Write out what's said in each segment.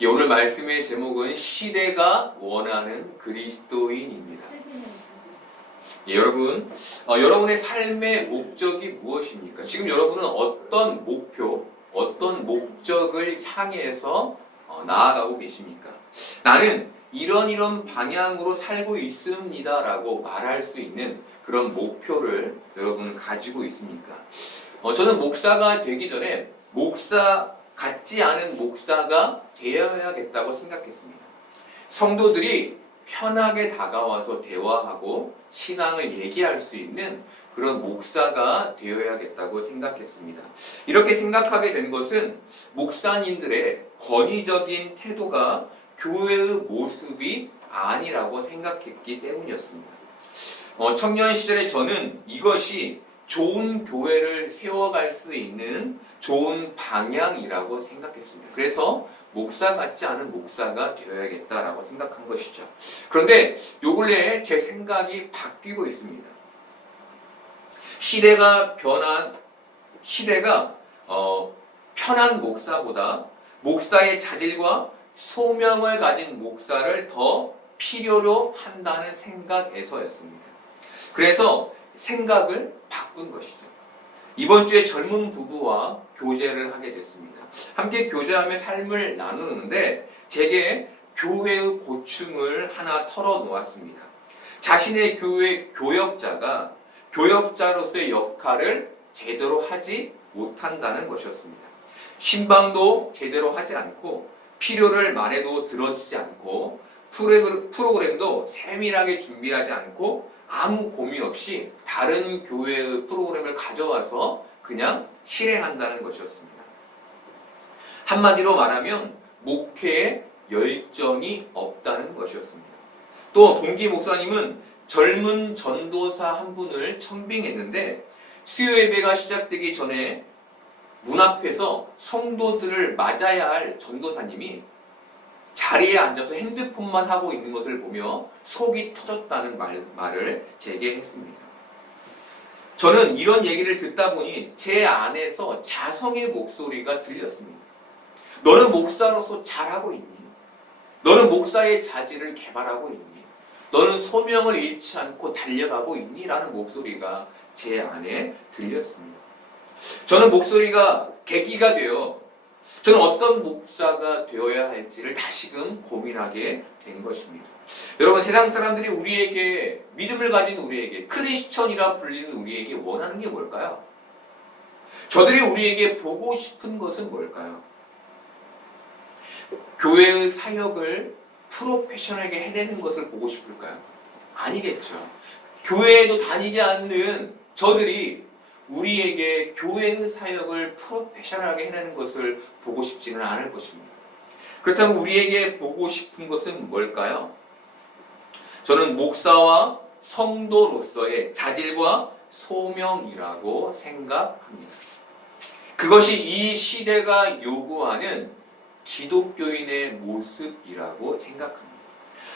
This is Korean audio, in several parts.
예, 오늘 말씀의 제목은 시대가 원하는 그리스도인입니다. 예, 여러분, 여러분의 삶의 목적이 무엇입니까? 지금 여러분은 어떤 목표, 어떤 목적을 향해서 나아가고 계십니까? 나는 이런 방향으로 살고 있습니다라고 말할 수 있는 그런 목표를 여러분은 가지고 있습니까? 저는 목사가 되기 전에 목사 같지 않은 목사가 되어야겠다고 생각했습니다. 성도들이 편하게 다가와서 대화하고 신앙을 얘기할 수 있는 그런 목사가 되어야겠다고 생각했습니다. 이렇게 생각하게 된 것은 목사님들의 권위적인 태도가 교회의 모습이 아니라고 생각했기 때문이었습니다. 청년 시절에 저는 이것이 좋은 교회를 세워갈 수 있는 좋은 방향이라고 생각했습니다. 그래서 목사 같지 않은 목사가 되어야겠다라고 생각한 것이죠. 그런데 요 근래에 제 생각이 바뀌고 있습니다. 시대가 편한 목사보다 목사의 자질과 소명을 가진 목사를 더 필요로 한다는 생각에서였습니다. 그래서 생각을 바꾼 것이죠. 이번 주에 젊은 부부와 교제를 하게 됐습니다. 함께 교제하며 삶을 나누는데 제게 교회의 고충을 하나 털어놓았습니다. 자신의 교회 교역자가 교역자로서의 역할을 제대로 하지 못한다는 것이었습니다. 신방도 제대로 하지 않고 필요를 말해도 들어주지 않고 프로그램도 세밀하게 준비하지 않고 아무 고민 없이 다른 교회의 프로그램을 가져와서 그냥 실행한다는 것이었습니다. 한마디로 말하면 목회에 열정이 없다는 것이었습니다. 또 동기 목사님은 젊은 전도사 한 분을 청빙했는데 수요 예배가 시작되기 전에 문 앞에서 성도들을 맞아야 할 전도사님이 자리에 앉아서 핸드폰만 하고 있는 것을 보며 속이 터졌다는 말을 제게 했습니다. 저는 이런 얘기를 듣다 보니 제 안에서 자성의 목소리가 들렸습니다. 너는 목사로서 잘하고 있니? 너는 목사의 자질을 개발하고 있니? 너는 소명을 잃지 않고 달려가고 있니? 라는 목소리가 제 안에 들렸습니다. 저는 목소리가 계기가 되어 저는 어떤 목사가 되어야 할지를 다시금 고민하게 된 것입니다. 여러분, 세상 사람들이 우리에게, 믿음을 가진 우리에게, 크리스천이라 불리는 우리에게 원하는 게 뭘까요? 저들이 우리에게 보고 싶은 것은 뭘까요? 교회의 사역을 프로페셔널하게 해내는 것을 보고 싶을까요? 아니겠죠. 교회에도 다니지 않는 저들이 우리에게 교회의 사역을 프로페셔널하게 해내는 것을 보고 싶지는 않을 것입니다. 그렇다면 우리에게 보고 싶은 것은 뭘까요? 저는 목사와 성도로서의 자질과 소명이라고 생각합니다. 그것이 이 시대가 요구하는 기독교인의 모습이라고 생각합니다.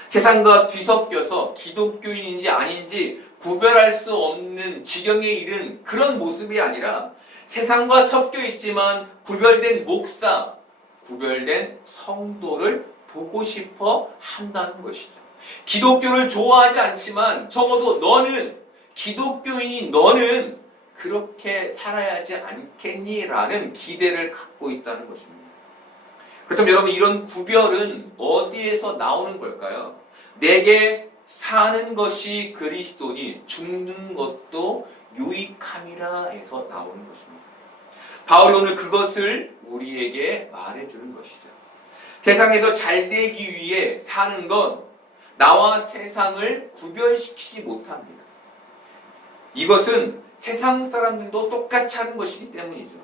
세상과 뒤섞여서 기독교인인지 아닌지 구별할 수 없는 지경에 이른 그런 모습이 아니라 세상과 섞여 있지만 구별된 목사, 구별된 성도를 보고 싶어 한다는 것이죠. 기독교를 좋아하지 않지만 적어도 너는 기독교인이 너는 그렇게 살아야 하지 않겠니? 라는 기대를 갖고 있다는 것입니다. 그렇다면 여러분, 이런 구별은 어디에서 나오는 걸까요? 내게 사는 것이 그리스도니 죽는 것도 유익함이라에서 나오는 것입니다. 바울이 오늘 그것을 우리에게 말해주는 것이죠. 세상에서 잘 되기 위해 사는 건 나와 세상을 구별시키지 못합니다. 이것은 세상 사람들도 똑같이 하는 것이기 때문이죠.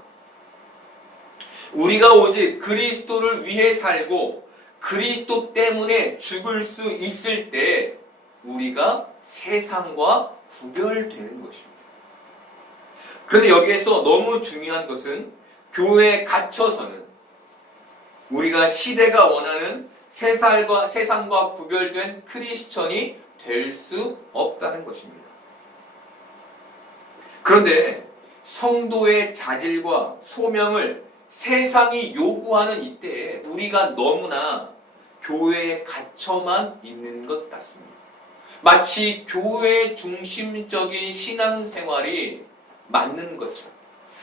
우리가 오직 그리스도를 위해 살고 그리스도 때문에 죽을 수 있을 때 우리가 세상과 구별되는 것입니다. 그런데 여기에서 너무 중요한 것은 교회에 갇혀서는 우리가 시대가 원하는 세상과 구별된 크리스천이 될 수 없다는 것입니다. 그런데 성도의 자질과 소명을 세상이 요구하는 이때에 우리가 너무나 교회에 갇혀만 있는 것 같습니다. 마치 교회 중심적인 신앙생활이 맞는 것처럼,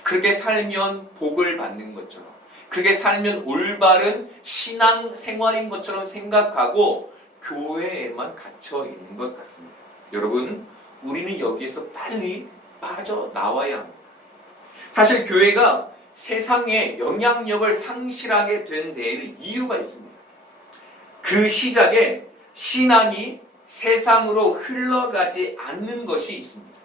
그렇게 살면 복을 받는 것처럼, 그렇게 살면 올바른 신앙생활인 것처럼 생각하고 교회에만 갇혀 있는 것 같습니다. 여러분, 우리는 여기에서 빨리 빠져나와야 합니다. 사실 교회가 세상에 영향력을 상실하게 된 데에는 이유가 있습니다. 그 시작에 신앙이 세상으로 흘러가지 않는 것이 있습니다.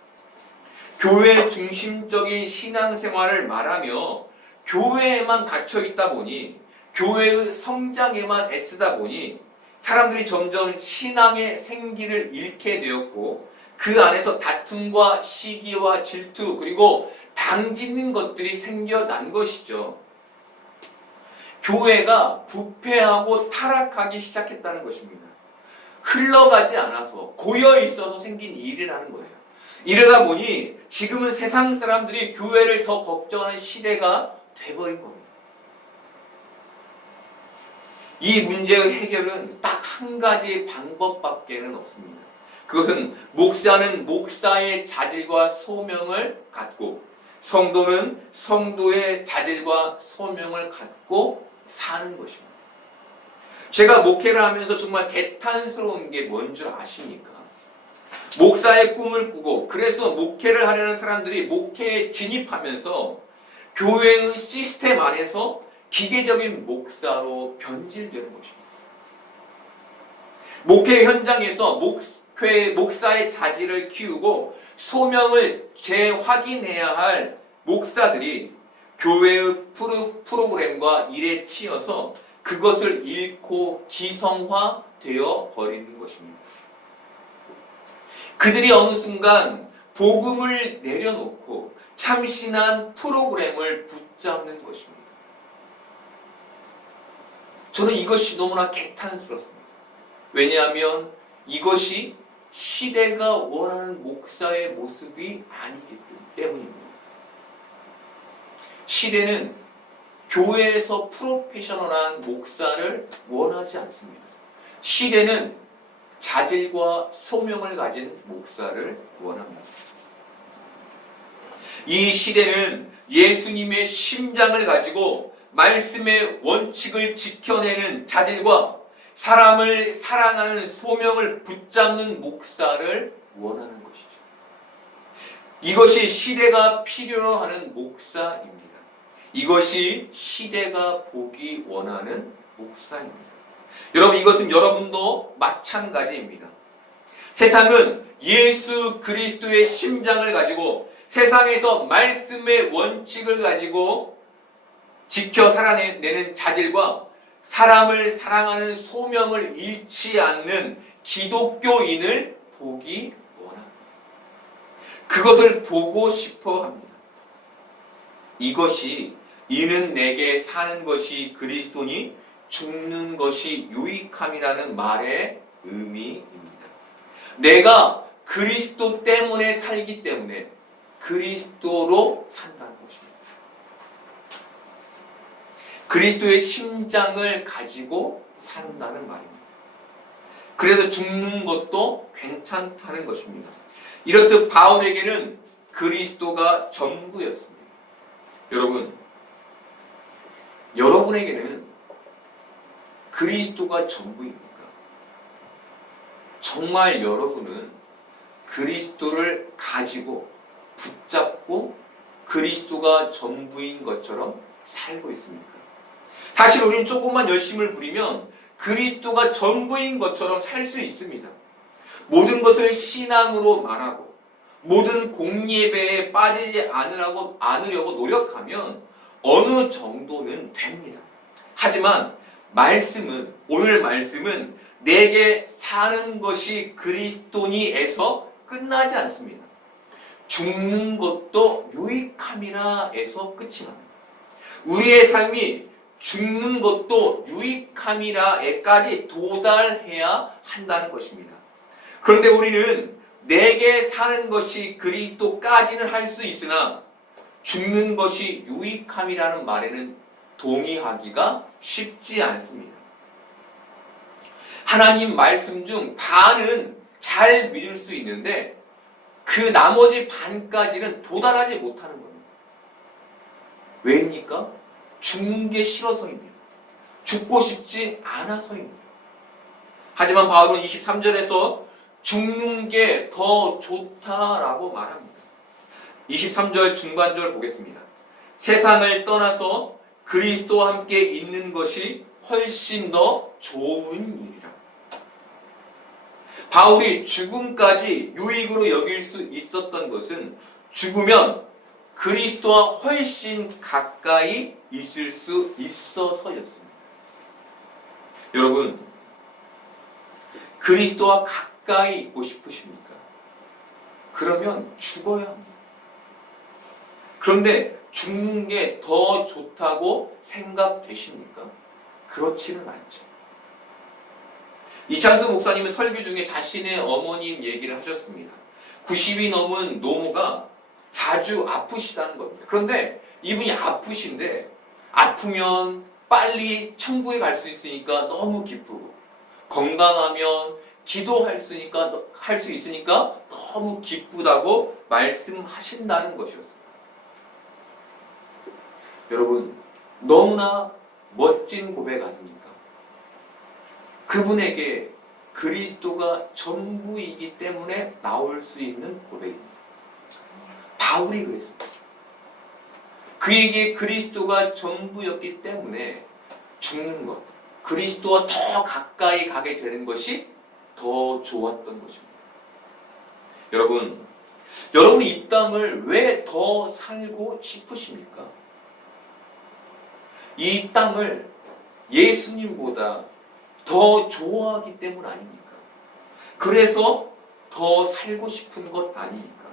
교회 중심적인 신앙생활을 말하며 교회에만 갇혀 있다 보니, 교회의 성장에만 애쓰다 보니 사람들이 점점 신앙의 생기를 잃게 되었고, 그 안에서 다툼과 시기와 질투, 그리고 당짓는 것들이 생겨난 것이죠. 교회가 부패하고 타락하기 시작했다는 것입니다. 흘러가지 않아서 고여 있어서 생긴 일이라는 거예요. 이러다 보니 지금은 세상 사람들이 교회를 더 걱정하는 시대가 돼버린 겁니다. 이 문제의 해결은 딱 한 가지 방법밖에는 없습니다. 그것은 목사는 목사의 자질과 소명을 갖고, 성도는 성도의 자질과 소명을 갖고 사는 것입니다. 제가 목회를 하면서 정말 개탄스러운 게 뭔 줄 아십니까? 목사의 꿈을 꾸고, 그래서 목회를 하려는 사람들이 목회에 진입하면서 교회의 시스템 안에서 기계적인 목사로 변질되는 것입니다. 목회 현장에서 목사의 자질을 키우고 소명을 재확인해야 할 목사들이 교회의 프로그램과 일에 치여서 그것을 잃고 기성화되어 버리는 것입니다. 그들이 어느 순간 복음을 내려놓고 참신한 프로그램을 붙잡는 것입니다. 저는 이것이 너무나 개탄스럽습니다. 왜냐하면 이것이 시대가 원하는 목사의 모습이 아니기 때문입니다. 시대는 교회에서 프로페셔널한 목사를 원하지 않습니다. 시대는 자질과 소명을 가진 목사를 원합니다. 이 시대는 예수님의 심장을 가지고 말씀의 원칙을 지켜내는 자질과 사람을 사랑하는 소명을 붙잡는 목사를 원하는 것이죠. 이것이 시대가 필요로 하는 목사입니다. 이것이 시대가 보기 원하는 목사입니다. 여러분, 이것은 여러분도 마찬가지입니다. 세상은 예수 그리스도의 심장을 가지고 세상에서 말씀의 원칙을 가지고 지켜 살아내는 자질과 사람을 사랑하는 소명을 잃지 않는 기독교인을 보기 원합니다. 그것을 보고 싶어 합니다. 이것이 이는 내게 사는 것이 그리스도니 죽는 것이 유익함이라는 말의 의미입니다. 내가 그리스도 때문에 살기 때문에 그리스도로 산다는 것입니다. 그리스도의 심장을 가지고 산다는 말입니다. 그래서 죽는 것도 괜찮다는 것입니다. 이렇듯 바울에게는 그리스도가 전부였습니다. 여러분, 여러분에게는 그리스도가 전부입니까? 정말 여러분은 그리스도를 가지고 붙잡고 그리스도가 전부인 것처럼 살고 있습니까? 사실 우리는 조금만 열심을 부리면 그리스도가 전부인 것처럼 살 수 있습니다. 모든 것을 신앙으로 말하고 모든 공예배에 빠지지 않으려고 노력하면 어느 정도는 됩니다. 하지만 오늘 말씀은 내게 사는 것이 그리스도니에서 끝나지 않습니다. 죽는 것도 유익함이라에서 끝이 납니다. 우리의 삶이 죽는 것도 유익함이라에까지 도달해야 한다는 것입니다. 그런데 우리는 내게 사는 것이 그리스도까지는 할 수 있으나 죽는 것이 유익함이라는 말에는 동의하기가 쉽지 않습니다. 하나님 말씀 중 반은 잘 믿을 수 있는데 그 나머지 반까지는 도달하지 못하는 겁니다. 왜입니까? 죽는 게 싫어서입니다. 죽고 싶지 않아서입니다. 하지만 바울은 23절에서 죽는 게 더 좋다라고 말합니다. 23절 중반절 보겠습니다. 세상을 떠나서 그리스도와 함께 있는 것이 훨씬 더 좋은 일이라. 바울이 죽음까지 유익으로 여길 수 있었던 것은 죽으면 그리스도와 훨씬 가까이 있을 수 있어서였습니다. 여러분, 그리스도와 가까이 있고 싶으십니까? 그러면 죽어야 합니다. 그런데 죽는 게 더 좋다고 생각되십니까? 그렇지는 않죠. 이찬수 목사님은 설교 중에 자신의 어머님 얘기를 하셨습니다. 90이 넘은 노모가 자주 아프시다는 겁니다. 그런데 이분이 아프신데 아프면 빨리 천국에 갈 수 있으니까 너무 기쁘고 건강하면 기도할 수 있으니까 너무 기쁘다고 말씀하신다는 것이었습니다. 여러분, 너무나 멋진 고백 아닙니까? 그분에게 그리스도가 전부이기 때문에 나올 수 있는 고백입니다. 바울이 그랬습니다. 그에게 그리스도가 전부였기 때문에 죽는 것, 그리스도와 더 가까이 가게 되는 것이 더 좋았던 것입니다. 여러분이 이 땅을 왜 더 살고 싶으십니까? 이 땅을 예수님보다 더 좋아하기 때문 아닙니까? 그래서 더 살고 싶은 것 아닙니까?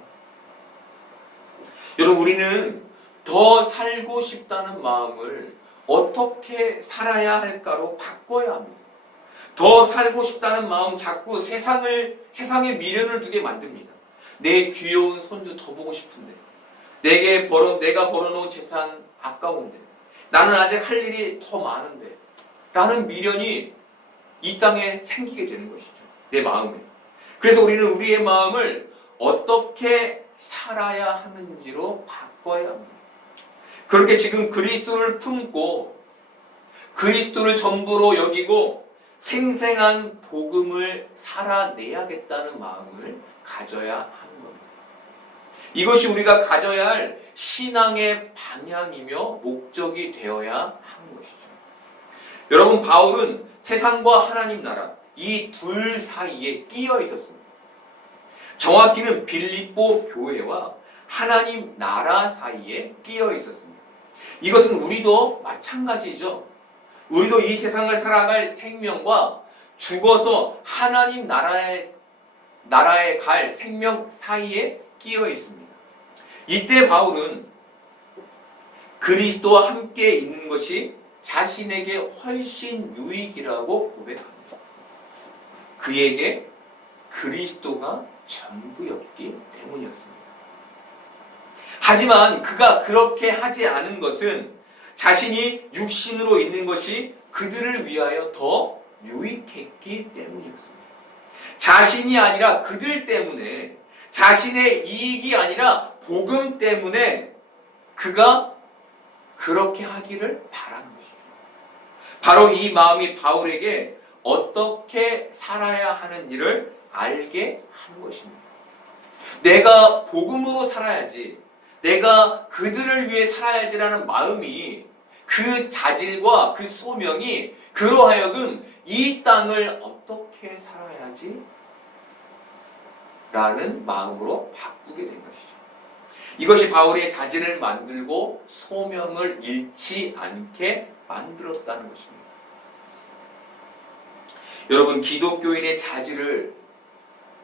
여러분, 우리는 더 살고 싶다는 마음을 어떻게 살아야 할까로 바꿔야 합니다. 더 살고 싶다는 마음 자꾸 세상에 미련을 두게 만듭니다. 내 귀여운 손주 더 보고 싶은데, 내가 벌어놓은 재산 아까운데, 나는 아직 할 일이 더 많은데 라는 미련이 이 땅에 생기게 되는 것이죠. 내 마음에. 그래서 우리는 우리의 마음을 어떻게 살아야 하는지로 바꿔야 합니다. 그렇게 지금 그리스도를 품고 그리스도를 전부로 여기고 생생한 복음을 살아내야겠다는 마음을 가져야 하는 겁니다. 이것이 우리가 가져야 할 신앙의 방향이며 목적이 되어야 하는 것이죠. 여러분, 바울은 세상과 하나님 나라 이 둘 사이에 끼어 있었습니다. 정확히는 빌립보 교회와 하나님 나라 사이에 끼어 있었습니다. 이것은 우리도 마찬가지죠. 우리도 이 세상을 살아갈 생명과 죽어서 하나님 나라에 갈 생명 사이에 끼어 있습니다. 이때 바울은 그리스도와 함께 있는 것이 자신에게 훨씬 유익이라고 고백합니다. 그에게 그리스도가 전부였기 때문이었습니다. 하지만 그가 그렇게 하지 않은 것은 자신이 육신으로 있는 것이 그들을 위하여 더 유익했기 때문이었습니다. 자신이 아니라 그들 때문에, 자신의 이익이 아니라 복음 때문에 그가 그렇게 하기를 바라는 것이죠. 바로 이 마음이 바울에게 어떻게 살아야 하는지를 알게 하는 것입니다. 내가 복음으로 살아야지, 내가 그들을 위해 살아야지라는 마음이, 그 자질과 그 소명이 그로 하여금 이 땅을 어떻게 살아야지 라는 마음으로 바꾸게 된 것이죠. 이것이 바울의 자질을 만들고 소명을 잃지 않게 만들었다는 것입니다. 여러분, 기독교인의 자질을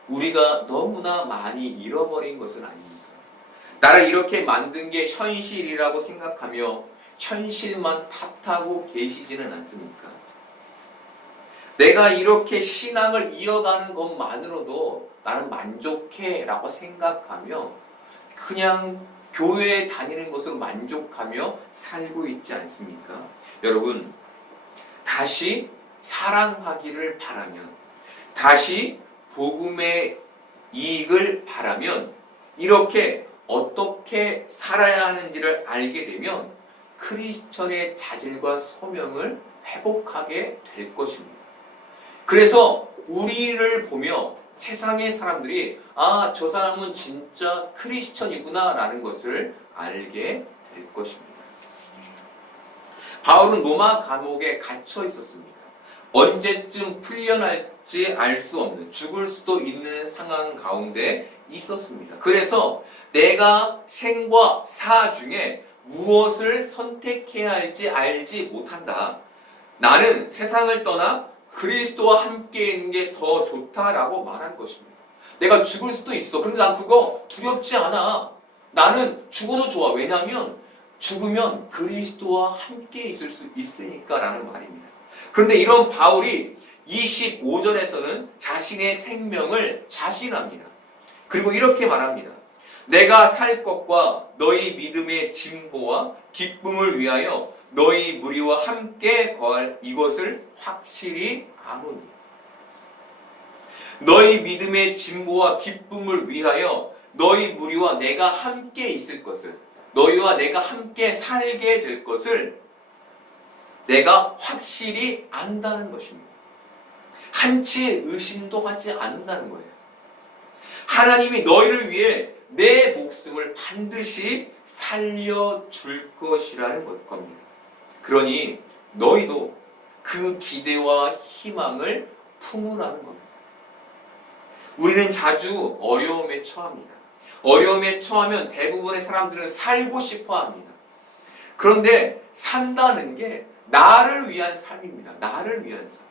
우리가 너무나 많이 잃어버린 것은 아닙니까? 나를 이렇게 만든 게 현실이라고 생각하며 현실만 탓하고 계시지는 않습니까? 내가 이렇게 신앙을 이어가는 것만으로도 나는 만족해 라고 생각하며 그냥 교회에 다니는 것으로 만족하며 살고 있지 않습니까? 여러분, 다시 사랑하기를 바라면, 다시 복음의 이익을 바라면, 이렇게 어떻게 살아야 하는지를 알게 되면 크리스천의 자질과 소명을 회복하게 될 것입니다. 그래서 우리를 보며 세상의 사람들이 저 사람은 진짜 크리스천이구나 라는 것을 알게 될 것입니다. 바울은 로마 감옥에 갇혀 있었습니다. 언제쯤 풀려날지 알 수 없는, 죽을 수도 있는 상황 가운데 있었습니다. 그래서 내가 생과 사 중에 무엇을 선택해야 할지 알지 못한다. 나는 세상을 떠나 그리스도와 함께 있는 게 더 좋다라고 말한 것입니다. 내가 죽을 수도 있어. 그런데 난 그거 두렵지 않아. 나는 죽어도 좋아. 왜냐하면 죽으면 그리스도와 함께 있을 수 있으니까 라는 말입니다. 그런데 이런 바울이 25절에서는 자신의 생명을 자신합니다. 그리고 이렇게 말합니다. 내가 살 것과 너희 믿음의 진보와 기쁨을 위하여 너희 무리와 함께 거할 이것을 확실히 아노니. 너희 믿음의 진보와 기쁨을 위하여 너희 무리와 내가 함께 있을 것을, 너희와 내가 함께 살게 될 것을 내가 확실히 안다는 것입니다. 한치 의심도 하지 않는다는 거예요. 하나님이 너희를 위해 내 목숨을 반드시 살려줄 것이라는 겁니다. 그러니 너희도 그 기대와 희망을 품으라는 겁니다. 우리는 자주 어려움에 처합니다. 어려움에 처하면 대부분의 사람들은 살고 싶어 합니다. 그런데 산다는 게 나를 위한 삶입니다. 나를 위한 삶.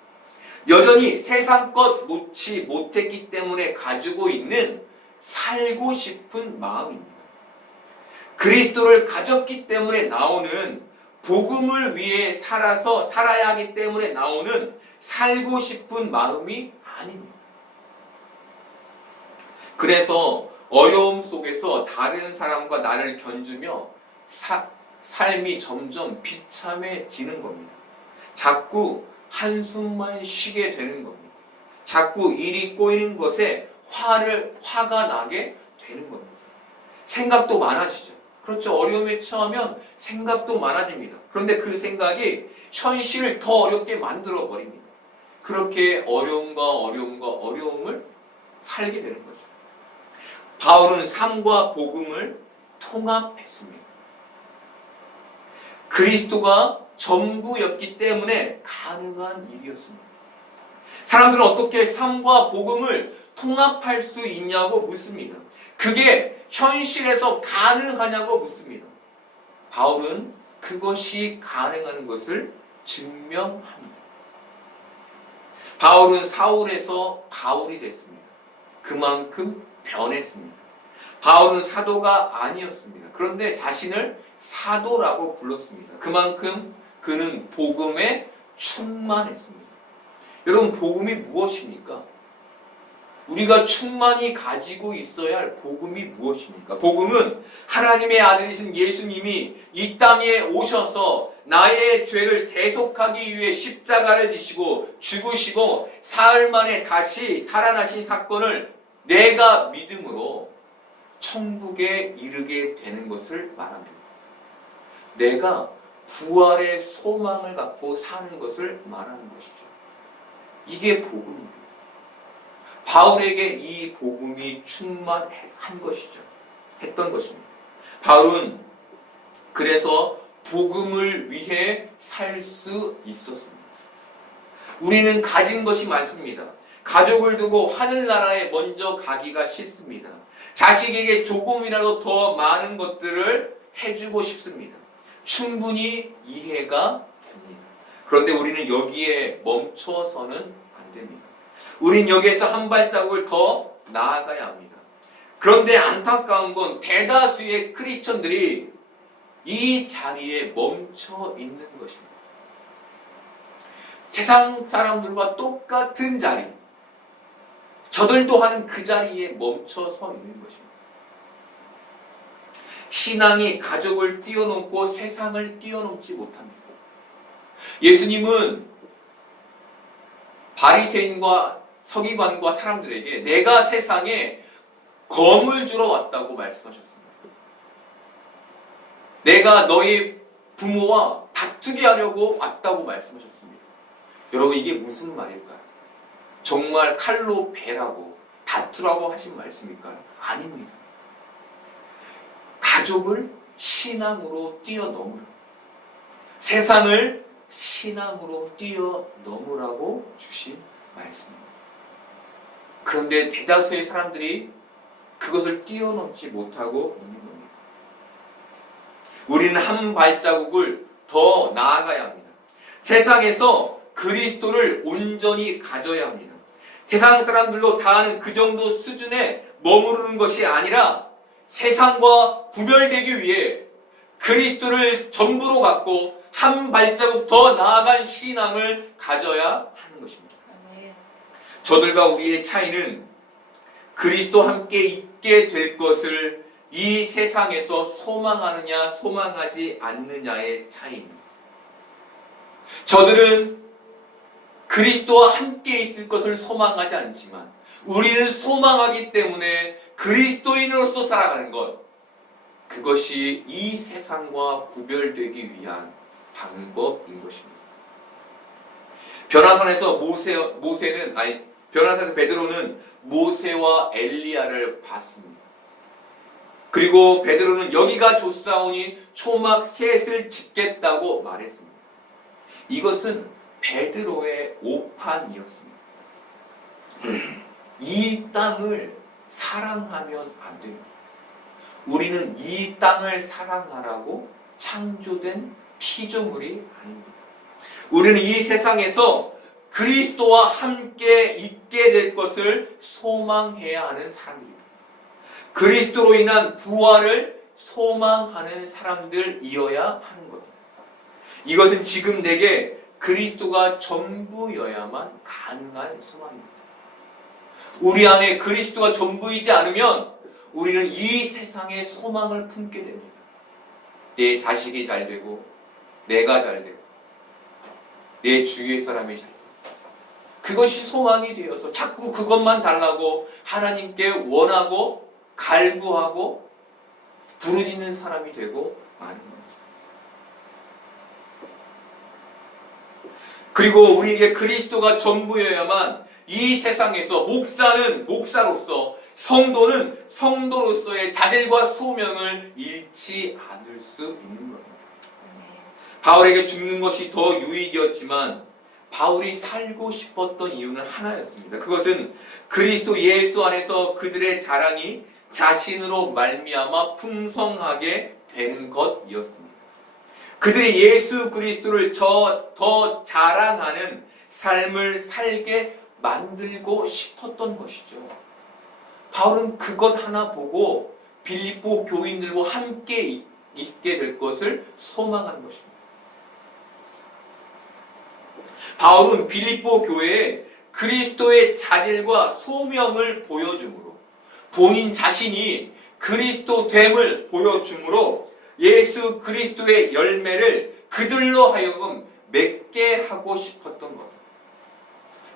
여전히 세상 것 놓지 못했기 때문에 가지고 있는 살고 싶은 마음입니다. 그리스도를 가졌기 때문에 나오는, 복음을 위해 살아야 하기 때문에 나오는 살고 싶은 마음이 아닙니다. 그래서 어려움 속에서 다른 사람과 나를 견주며 삶이 점점 비참해지는 겁니다. 자꾸 한숨만 쉬게 되는 겁니다. 자꾸 일이 꼬이는 것에 화가 나게 되는 겁니다. 생각도 많아지죠. 그렇죠. 어려움에 처하면 생각도 많아집니다. 그런데 그 생각이 현실을 더 어렵게 만들어 버립니다. 그렇게 어려움을 살게 되는 거죠. 바울은 삶과 복음을 통합했습니다. 그리스도가 전부였기 때문에 가능한 일이었습니다. 사람들은 어떻게 삶과 복음을 통합할 수 있냐고 묻습니다. 그게 현실에서 가능하냐고 묻습니다. 바울은 그것이 가능한 것을 증명합니다. 바울은 사울에서 바울이 됐습니다. 그만큼 변했습니다. 바울은 사도가 아니었습니다. 그런데 자신을 사도라고 불렀습니다. 그만큼 그는 복음에 충만했습니다. 여러분, 복음이 무엇입니까? 우리가 충만히 가지고 있어야 할 복음이 무엇입니까? 복음은 하나님의 아들이신 예수님이 이 땅에 오셔서 나의 죄를 대속하기 위해 십자가를 지시고 죽으시고 사흘 만에 다시 살아나신 사건을 내가 믿음으로 천국에 이르게 되는 것을 말합니다. 내가 부활의 소망을 갖고 사는 것을 말하는 것이죠. 이게 복음입니다. 바울에게 이 복음이 충만한 것이죠. 했던 것입니다. 바울은 그래서 복음을 위해 살 수 있었습니다. 우리는 가진 것이 많습니다. 가족을 두고 하늘나라에 먼저 가기가 싫습니다. 자식에게 조금이라도 더 많은 것들을 해주고 싶습니다. 충분히 이해가 됩니다. 그런데 우리는 여기에 멈춰서는 안 됩니다. 우린 여기에서 한 발자국을 더 나아가야 합니다. 그런데 안타까운 건 대다수의 크리스천들이 이 자리에 멈춰 있는 것입니다. 세상 사람들과 똑같은 자리, 저들도 하는 그 자리에 멈춰서 있는 것입니다. 신앙이 가족을 뛰어넘고 세상을 뛰어넘지 못합니다. 예수님은 바리새인과 서기관과 사람들에게 내가 세상에 검을 주러 왔다고 말씀하셨습니다. 내가 너희 부모와 다투게 하려고 왔다고 말씀하셨습니다. 여러분, 이게 무슨 말일까요? 정말 칼로 베라고 다투라고 하신 말씀일까요? 아닙니다. 가족을 신앙으로 뛰어넘으라. 세상을 신앙으로 뛰어넘으라고 주신 말씀입니다. 그런데 대다수의 사람들이 그것을 뛰어넘지 못하고 있는 겁니다. 우리는 한 발자국을 더 나아가야 합니다. 세상에서 그리스도를 온전히 가져야 합니다. 세상 사람들로 다 아는 그 정도 수준에 머무르는 것이 아니라 세상과 구별되기 위해 그리스도를 전부로 갖고 한 발자국 더 나아간 신앙을 가져야 하는 것입니다. 저들과 우리의 차이는 그리스도 함께 있게 될 것을 이 세상에서 소망하느냐 소망하지 않느냐의 차이입니다. 저들은 그리스도와 함께 있을 것을 소망하지 않지만 우리는 소망하기 때문에 그리스도인으로서 살아가는 것, 그것이 이 세상과 구별되기 위한 방법인 것입니다. 변화산에서 변화산에서 베드로는 모세와 엘리야를 봤습니다. 그리고 베드로는 여기가 좋사오니 초막 셋을 짓겠다고 말했습니다. 이것은 베드로의 오판이었습니다. 이 땅을 사랑하면 안 됩니다. 우리는 이 땅을 사랑하라고 창조된 피조물이 아닙니다. 우리는 이 세상에서 그리스도와 함께 있게 될 것을 소망해야 하는 사람들입니다. 그리스도로 인한 부활을 소망하는 사람들이어야 하는 겁니다. 이것은 지금 내게 그리스도가 전부여야만 가능한 소망입니다. 우리 안에 그리스도가 전부이지 않으면 우리는 이 세상에 소망을 품게 됩니다. 내 자식이 잘 되고 내가 잘 되고 내 주위의 사람이 잘 되고 그것이 소망이 되어서 자꾸 그것만 달라고 하나님께 원하고 갈구하고 부르짖는 사람이 되고 마는 겁니다. 그리고 우리에게 그리스도가 전부여야만 이 세상에서 목사는 목사로서, 성도는 성도로서의 자질과 소명을 잃지 않을 수 있는 겁니다. 바울에게 죽는 것이 더 유익이었지만 바울이 살고 싶었던 이유는 하나였습니다. 그것은 그리스도 예수 안에서 그들의 자랑이 자신으로 말미암아 풍성하게 되는 것이었습니다. 그들이 예수 그리스도를 더 자랑하는 삶을 살게 만들고 싶었던 것이죠. 바울은 그것 하나 보고 빌립보 교인들과 함께 있게 될 것을 소망한 것입니다. 바울은 빌립보 교회에 그리스도의 자질과 소명을 보여줌으로, 본인 자신이 그리스도 됨을 보여줌으로 예수 그리스도의 열매를 그들로 하여금 맺게 하고 싶었던 것.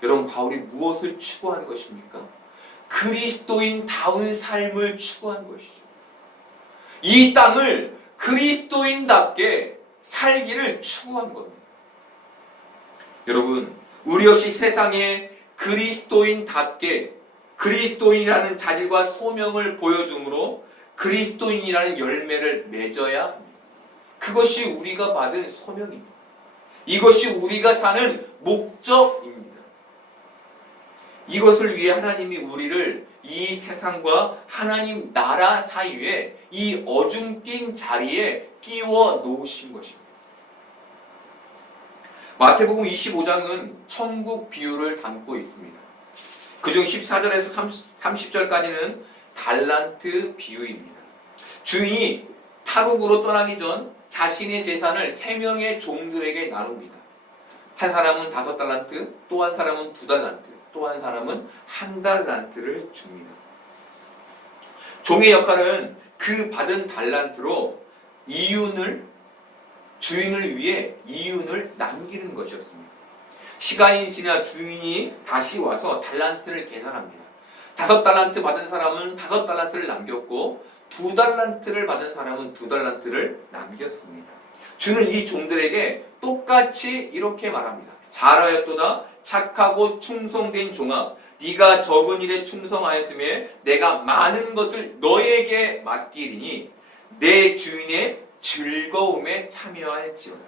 여러분, 바울이 무엇을 추구한 것입니까? 그리스도인다운 삶을 추구한 것이죠. 이 땅을 그리스도인답게 살기를 추구한 겁니다. 여러분, 우리 역시 세상에 그리스도인답게 그리스도인이라는 자질과 소명을 보여줌으로 그리스도인이라는 열매를 맺어야 합니다. 그것이 우리가 받은 소명입니다. 이것이 우리가 사는 목적입니다. 이것을 위해 하나님이 우리를 이 세상과 하나님 나라 사이에 이 어중뛴 자리에 끼워 놓으신 것입니다. 마태복음 25장은 천국 비유를 담고 있습니다. 그중 14절에서 30절까지는 달란트 비유입니다. 주인이 타국으로 떠나기 전 자신의 재산을 3명의 종들에게 나눕니다. 한 사람은 5달란트, 또 한 사람은 2달란트, 또 한 사람은 1달란트를 줍니다. 종의 역할은 그 받은 달란트로 주인을 위해 이윤을 남기는 것이었습니다. 시간이 지나 주인이 다시 와서 달란트를 계산합니다. 5달란트 받은 사람은 5달란트를 남겼고 2달란트를 받은 사람은 2달란트를 남겼습니다. 주는 이 종들에게 똑같이 이렇게 말합니다. 잘하였도다 착하고 충성된 종아, 네가 적은 일에 충성하였음에 내가 많은 것을 너에게 맡기리니 내 주인의 즐거움에 참여할지어다.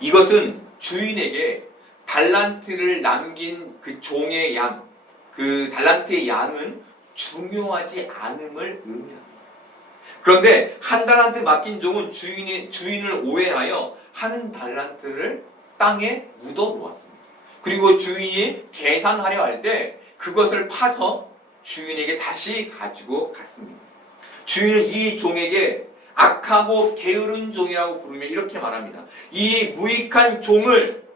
이것은 주인에게 달란트를 남긴 그 종의 양, 그 달란트의 양은 중요하지 않음을 의미합니다. 그런데 한 달란트 맡긴 종은 주인을 오해하여 한 달란트를 땅에 묻어 놓았습니다. 그리고 주인이 계산하려 할 때 그것을 파서 주인에게 다시 가지고 갔습니다. 주인은 이 종에게 악하고 게으른 종이라고 부르며 이렇게 말합니다. 이 무익한 종을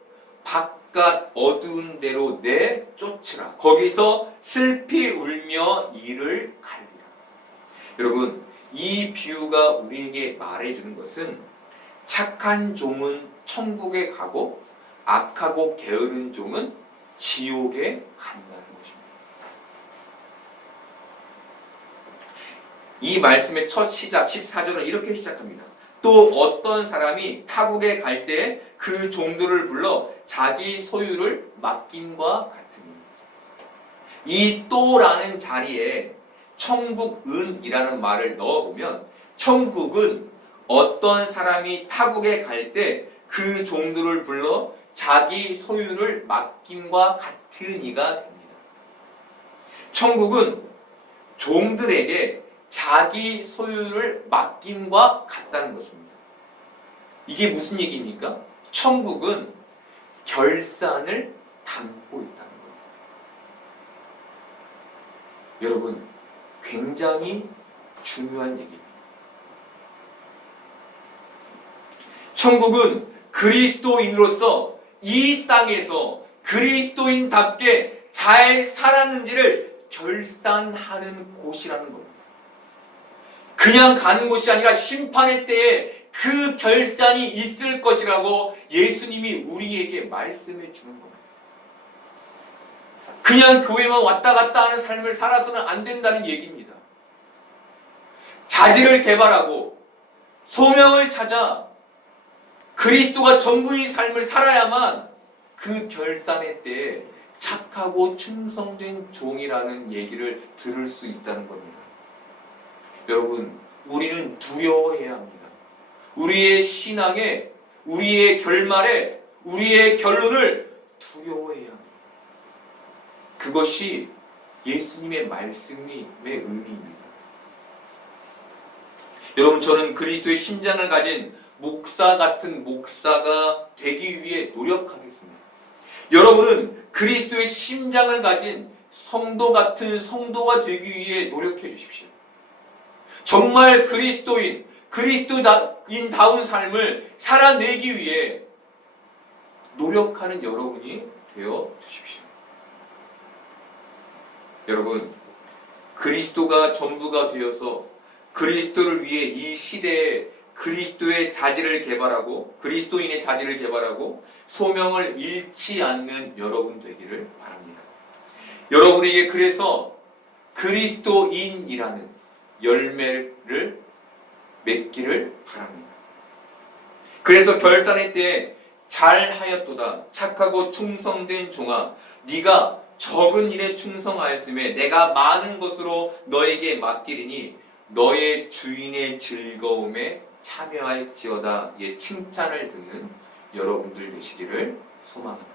바깥 어두운 데로 내쫓으라. 거기서 슬피 울며 이를 갈리라. 여러분, 이 비유가 우리에게 말해주는 것은 착한 종은 천국에 가고 악하고 게으른 종은 지옥에 간다는 것입니다. 이 말씀의 첫 시작 14절은 이렇게 시작합니다. 또 어떤 사람이 타국에 갈 때 그 종들을 불러 자기 소유를 맡김과 같으니. 이 또라는 자리에 천국은이라는 말을 넣어보면 천국은 어떤 사람이 타국에 갈 때 그 종들을 불러 자기 소유를 맡김과 같으니가 됩니다. 천국은 종들에게 자기 소유를 맡김과 같다는 것입니다. 이게 무슨 얘기입니까? 천국은 결산을 담고 있다는 거예요. 여러분, 굉장히 중요한 얘기입니다. 천국은 그리스도인으로서 이 땅에서 그리스도인답게 잘 살았는지를 결산하는 곳이라는 겁니다. 그냥 가는 곳이 아니라 심판의 때에 그 결산이 있을 것이라고 예수님이 우리에게 말씀해 주는 겁니다. 그냥 교회만 왔다 갔다 하는 삶을 살아서는 안 된다는 얘기입니다. 자질을 개발하고 소명을 찾아 그리스도가 전부인 삶을 살아야만 그 결산의 때에 착하고 충성된 종이라는 얘기를 들을 수 있다는 겁니다. 여러분, 우리는 두려워해야 합니다. 우리의 신앙에, 우리의 결말에, 우리의 결론을 두려워해야 합니다. 그것이 예수님의 말씀의 의미입니다. 여러분, 저는 그리스도의 심장을 가진 목사 같은 목사가 되기 위해 노력하겠습니다. 여러분은 그리스도의 심장을 가진 성도 같은 성도가 되기 위해 노력해 주십시오. 정말 그리스도인다운 삶을 살아내기 위해 노력하는 여러분이 되어 주십시오. 여러분, 그리스도가 전부가 되어서 그리스도를 위해 이 시대에 그리스도의 자질을 개발하고 그리스도인의 자질을 개발하고 소명을 잃지 않는 여러분 되기를 바랍니다. 여러분에게 그래서 그리스도인이라는 열매를 맺기를 바랍니다. 그래서 결산의 때에 잘하였도다 착하고 충성된 종아, 네가 적은 일에 충성하였음에 내가 많은 것으로 너에게 맡기리니 너의 주인의 즐거움에 참여할지어다. 의 칭찬을 듣는 여러분들 되시기를 소망합니다.